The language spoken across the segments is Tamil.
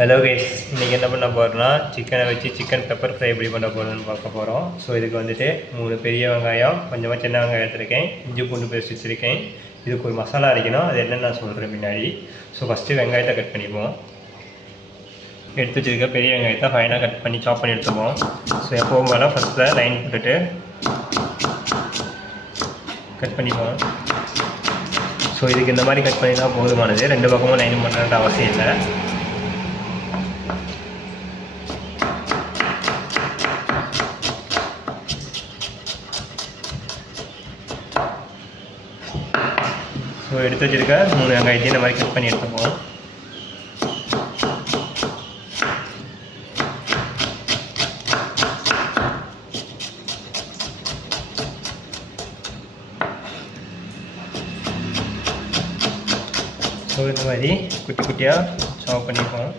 ஹலோ கைஸ், இன்றைக்கி என்ன பண்ண போகிறோன்னா சிக்கனை வச்சு சிக்கன் பெப்பர் ஃப்ரை எப்படி பண்ண போகிறோன்னு பார்க்க போகிறோம். ஸோ இதுக்கு வந்துட்டு 3 பெரிய வெங்காயம், கொஞ்சமாக சின்ன வெங்காயம் எடுத்துருக்கேன், இஞ்சி பூண்டு பேஸ்ட் வச்சுருக்கேன். இதுக்கு ஒரு மசாலா அரைக்கணும், அது என்னென்னு நான் சொல்கிறேன் பின்னாடி. ஸோ ஃபஸ்ட்டு வெங்காயத்தை கட் பண்ணிப்போம். எடுத்து வச்சுருக்க பெரிய வெங்காயத்தை ஃபைனாக கட் பண்ணி சாப் பண்ணி எடுத்துப்போம். ஸோ எப்போவும் போல் ஃபஸ்ட்டில் லைன் போட்டுட்டு கட் பண்ணிப்போம். ஸோ இதுக்கு இந்த மாதிரி கட் பண்ணி தான் போதுமானது, 2 பக்கமும் லைன் பண்ணுற அவசியம் இல்லை. ஸோ எடுத்து வச்சுருக்க 3 வெங்காயத்தையும் இந்த மாதிரி கட் பண்ணி எடுத்துப்போம். ஸோ இந்த மாதிரி குட்டி குட்டியாக சாப் பண்ணிப்போம்.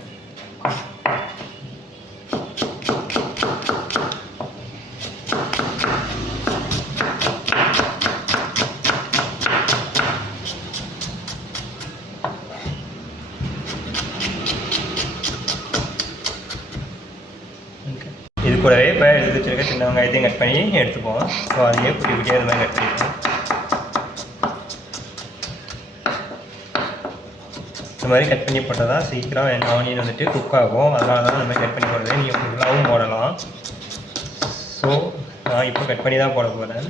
இது கூடவே இப்போ எடுத்து வச்சுருக்க சின்ன வெங்காயத்தையும் கட் பண்ணி எடுத்துப்போம். ஸோ அதையே குட்டி குட்டியாக இது மாதிரி கட் பண்ணிப்போம். இந்த மாதிரி கட் பண்ணி போட்டால் தான் சீக்கிரம் ஆனியன் வந்துட்டு குக் ஆகும். அதனால தான் இந்த மாதிரி கட் பண்ணி போடுறது. நீங்கள் ஃபுல்லாகவும் போடலாம். ஸோ நான் இப்போ கட் பண்ணி தான் போட போகிறேன்.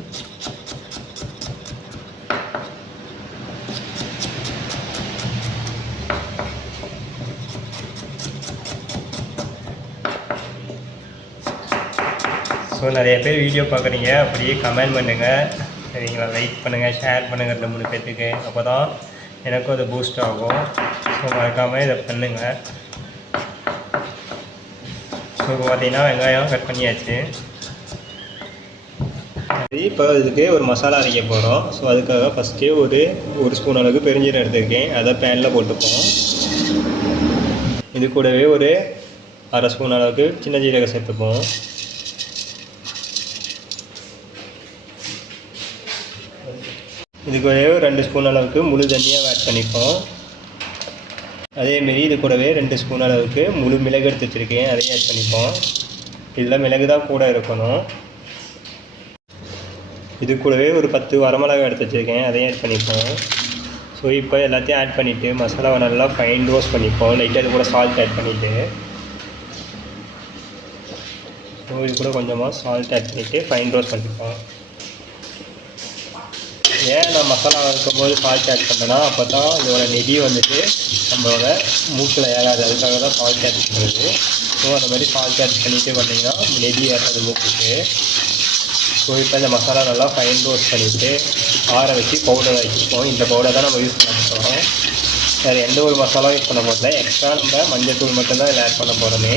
ஸோ நிறைய பேர் வீடியோ பார்க்குறீங்க, அப்படியே கமெண்ட் பண்ணுங்கள், சரிங்களா? லைக் பண்ணுங்கள், ஷேர் பண்ணுங்கள் 2-3 பேர்த்துக்கு. அப்போ தான் எனக்கும் அது பூஸ்ட் ஆகும். ஸோ மறக்காமல் இதை பண்ணுங்கள். ஸோ இப்போ பார்த்தீங்கன்னா வெங்காயம் கட் பண்ணியாச்சு. இப்போ இதுக்கு ஒரு மசாலா அரைக்க போகிறோம். ஸோ அதுக்காக ஃபஸ்ட்டே ஒரு ஸ்பூன் அளவுக்கு பெருஞ்சீரகம் எடுத்துருக்கேன், அதை பேனில் போட்டுப்போம். இது கூடவே ஒரு 1/2 ஸ்பூன் அளவுக்கு சின்ன ஜீரகம் சேர்த்துப்போம். இது கூடவே 2 ஸ்பூன் அளவுக்கு முழு தண்ணியாக ஆட் பண்ணிப்போம். அதேமாரி இது கூடவே 2 ஸ்பூன் அளவுக்கு முழு மிளகு எடுத்து வச்சுருக்கேன், அதையும் ஆட் பண்ணிப்போம். இதில் மிளகு தான் கூட இருக்கணும். இது கூடவே ஒரு 10 வரமிளகாய் எடுத்து வச்சுருக்கேன், அதையும் ஆட் பண்ணிப்போம். ஸோ இப்போ எல்லாத்தையும் ஆட் பண்ணிவிட்டு மசாலாவை நல்லா ஃபைன் ரோஸ்ட் பண்ணிப்போம். லைட்டாக இது கூட சால்ட் ஆட் பண்ணிவிட்டு, ஸோ இது கூட கொஞ்சமாக சால்ட் ஆட் பண்ணிவிட்டு ஃபைன் ரோஸ்ட் பண்ணிப்போம். ஏன் நான் மசாலா இருக்கும்போது சால்ட் ஆட் பண்ணேன்னா, அப்போ தான் இதோட நெடி வந்துட்டு நம்மளோட மூக்கில் ஏறாது. அதுக்காக தான் சால்ட் ஆட் பண்ணுறது. ஸோ அந்த மாதிரி சால்ட் ஆட் பண்ணிவிட்டு பண்ணிங்கன்னா நெடி ஏறாது மூக்குக்கு. ஸோ இப்போ இந்த மசாலா நல்லா ஃபைன் ரோஸ்ட் பண்ணிவிட்டு ஆற வச்சு பவுடர் ஆக்கிப்போம். இந்த பவுடர் தான் நம்ம யூஸ் பண்ண போகிறோம். வேறு எந்த ஒரு மசாலாவும் யூஸ் பண்ண போகிறதில்ல. எக்ஸ்ட்ரா நம்ம மஞ்சள் தூள் மட்டும்தான் இதில் ஆட் பண்ண போகிறோமே.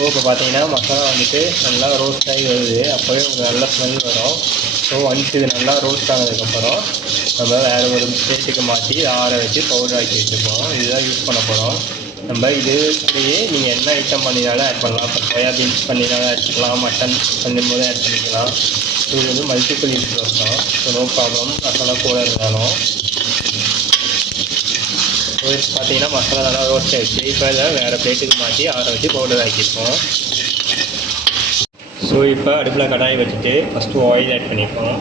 ஸோ இப்போ பார்த்தீங்கன்னா மசாலா வந்துட்டு நல்லா ரோஸ்ட் ஆகி வருது. அப்போவே உங்களுக்கு நல்ல ஸ்மெல் வரும். ஸோ ஒன்ஸ் இது நல்லா ரோஸ்ட் ஆனதுக்கப்புறம் நம்ம வேறு ஒரு பிளேட்டுக்கு மாற்றி ஆற வச்சு பவுடர் ஆக்கி வச்சுப்போம். இதுதான் யூஸ் பண்ண போகிறோம். நம்ம இதுலேயே நீங்கள் என்ன ஐட்டம் பண்ணினாலும் ஆட் பண்ணலாம். இப்போ சோயாபீன்ஸ் பண்ணினாலும் ஆட் பண்ணலாம், மட்டன் பண்ணும்போது ஆட் பண்ணிக்கலாம். ஸோ இது வந்து மல்டிபிள் யூஸ் தான். ஸோ நோ ப்ராப்ளம், மசாலா கூட இருந்தாலும். ஸோ இப்போ பார்த்தீங்கன்னா மசாலா நல்லா ரோஸ்ட் ஆகிடுச்சு. இப்போ இதை வேறு பிளேட்டுக்கு மாற்றி ஆற வச்சு பவுடர் ஆக்கிப்போம். ஸோ இப்போ அடுப்பில் கடாய் வச்சுட்டு ஃபஸ்ட்டு ஆயில் ஆட் பண்ணிப்போம்.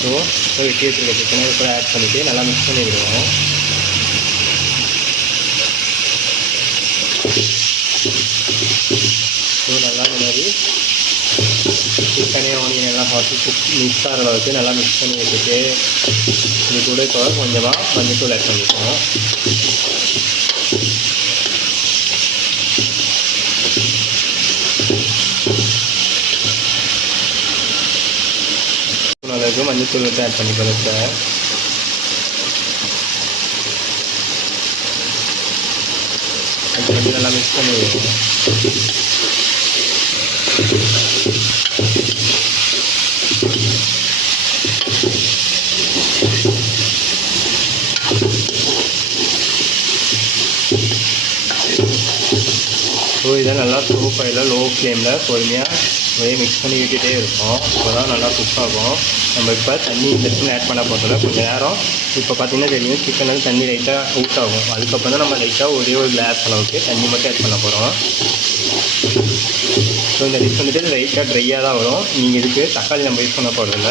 ஸோ வெட்டி வச்சுருக்க சிக்கனை இப்போ ஆட் பண்ணிவிட்டு நல்லா மிக்ஸ் பண்ணி விடுவோம். ஸோ நல்லா இந்த மாதிரி சிக்கனே ஆனியன் எல்லாம் பார்த்து மிக்ஸ் ஆகிற அளவுக்கு நல்லா மிக்ஸ் பண்ணி வச்சுட்டு இது கூட இப்போ கொஞ்சமாக மஞ்சத்தூள் ஆட் பண்ணிப்போம். அளவுக்கு மஞ்சத்தூள் வச்சு ஆட் பண்ணிப்போம். இப்போ அது நல்லா மிக்ஸ் பண்ணி வைக்கணும். ஸோ இதை நல்லா ஸ்லோ ஃபயரில் லோ ஃப்ளேமில் பொறுமையாக ஒரே மிக்ஸ் பண்ணி விட்டுகிட்டே இருக்கும். அப்போ தான் நல்லா குக் ஆகும். நம்ம இப்போ தண்ணி இந்த இடத்துல ஆட் பண்ண போகிறதில்ல. கொஞ்சம் நேரம் இப்போ பார்த்திங்கன்னா தெரியும் சிக்கன் வந்து தண்ணி லைட்டாக அவுட் ஆகும். அதுக்கப்புறம் தான் நம்ம லைட்டாக ஒரே ஒரு கிளாஸ் அளவுக்கு தண்ணி மட்டும் ஆட் பண்ண போகிறோம். ஸோ இந்த டிஷ் வந்துட்டு லைட்டாக ட்ரையாக தான் வரும். நீங்கள் இதுக்கு தக்காளி நம்ம யூஸ் பண்ண போகிறதில்ல.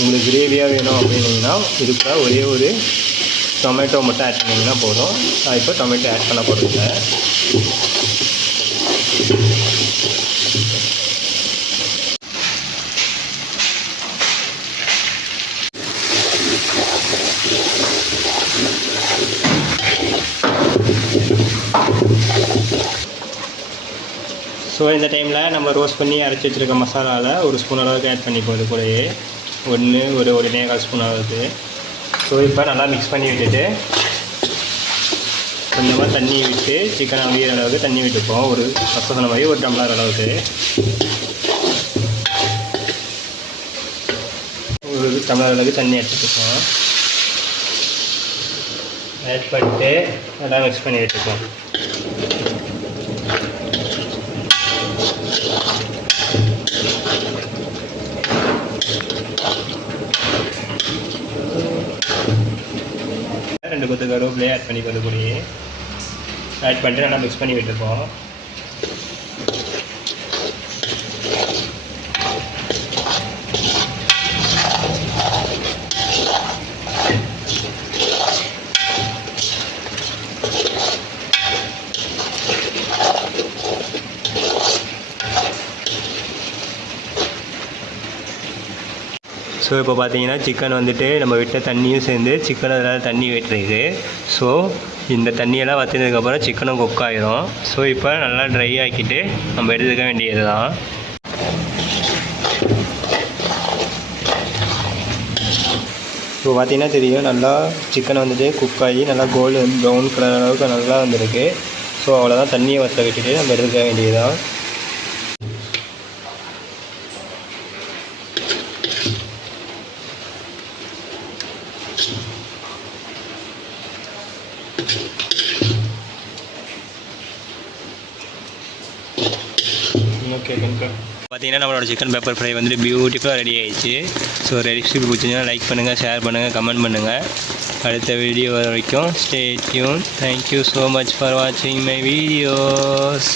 உங்களுக்கு கிரேவியாக வேணும் அப்படின்னிங்கன்னா இதுக்கு ஒரே ஒரு டொமேட்டோ மட்டும் ஆட் பண்ணிங்கன்னா போதும். நான் இப்போ டொமேட்டோ ஆட் பண்ண போகிறதில்ல. ஸோ இந்த டைமில் நம்ம ரோஸ்ட் பண்ணி அரைச்சி வச்சுருக்க மசாலாவில் ஒரு ஸ்பூன் அளவுக்கு ஆட் பண்ணிப்போம். இது கூடயே ஒரு 1.25 ஸ்பூன் அளவுக்கு. ஸோ இப்போ நல்லா மிக்ஸ் பண்ணி விட்டுட்டு கொஞ்சமாக தண்ணி விட்டு சிக்கன் அவியிற அளவுக்கு தண்ணி விட்டுப்போம். ஒரு சொன்ன மாதிரி ஒரு டம்ளர் அளவுக்கு, ஒரு டம்ளர் அளவுக்கு தண்ணி எடுத்துப்போம். ஆட் பண்ணிட்டு நல்லா மிக்ஸ் பண்ணி விட்டுப்போம். ரெண்டு கொத்து கருவேப்பிலையே ஆட் பண்ணி கூடயே ஆட் பண்ணிட்டு நல்லா மிக்ஸ் பண்ணி விட்டுப்போம். ஸோ இப்போ பார்த்தீங்கன்னா சிக்கன் வந்துட்டு நம்ம விட்ட தண்ணியும் சேர்ந்து சிக்கன் அதில் தண்ணி விட்டுருக்கு. ஸோ இந்த தண்ணியெல்லாம் வற்றினதுக்கப்புறம் சிக்கனும் குக் ஆகிடும். ஸோ இப்போ நல்லா ட்ரை ஆக்கிட்டு நம்ம எடுத்துக்க வேண்டியது தான். இப்போ பார்த்தீங்கன்னா தெரியும் நல்லா சிக்கன் வந்துட்டு குக் ஆகி நல்லா கோல்டன் ப்ரௌன் கலர் அளவுக்கு நல்லா வந்துருக்கு. ஸோ அவ்வளோதான், தண்ணியை வற்ற விட்டுட்டு நம்ம எடுத்துக்க வேண்டியது தான். ஓகே, பார்த்தீங்கன்னா நம்மளோட சிக்கன் பெப்பர் ஃப்ரை வந்துட்டு பியூட்டிஃபுல்லாக ரெடி ஆகிடுச்சு. ஸோ ரெசிபி பிடிச்சிங்கன்னா லைக் பண்ணுங்கள், ஷேர் பண்ணுங்கள், கமெண்ட் பண்ணுங்கள். அடுத்த வீடியோ வரைக்கும் stay tune. Thank you so much for வாட்சிங் மை வீடியோஸ்.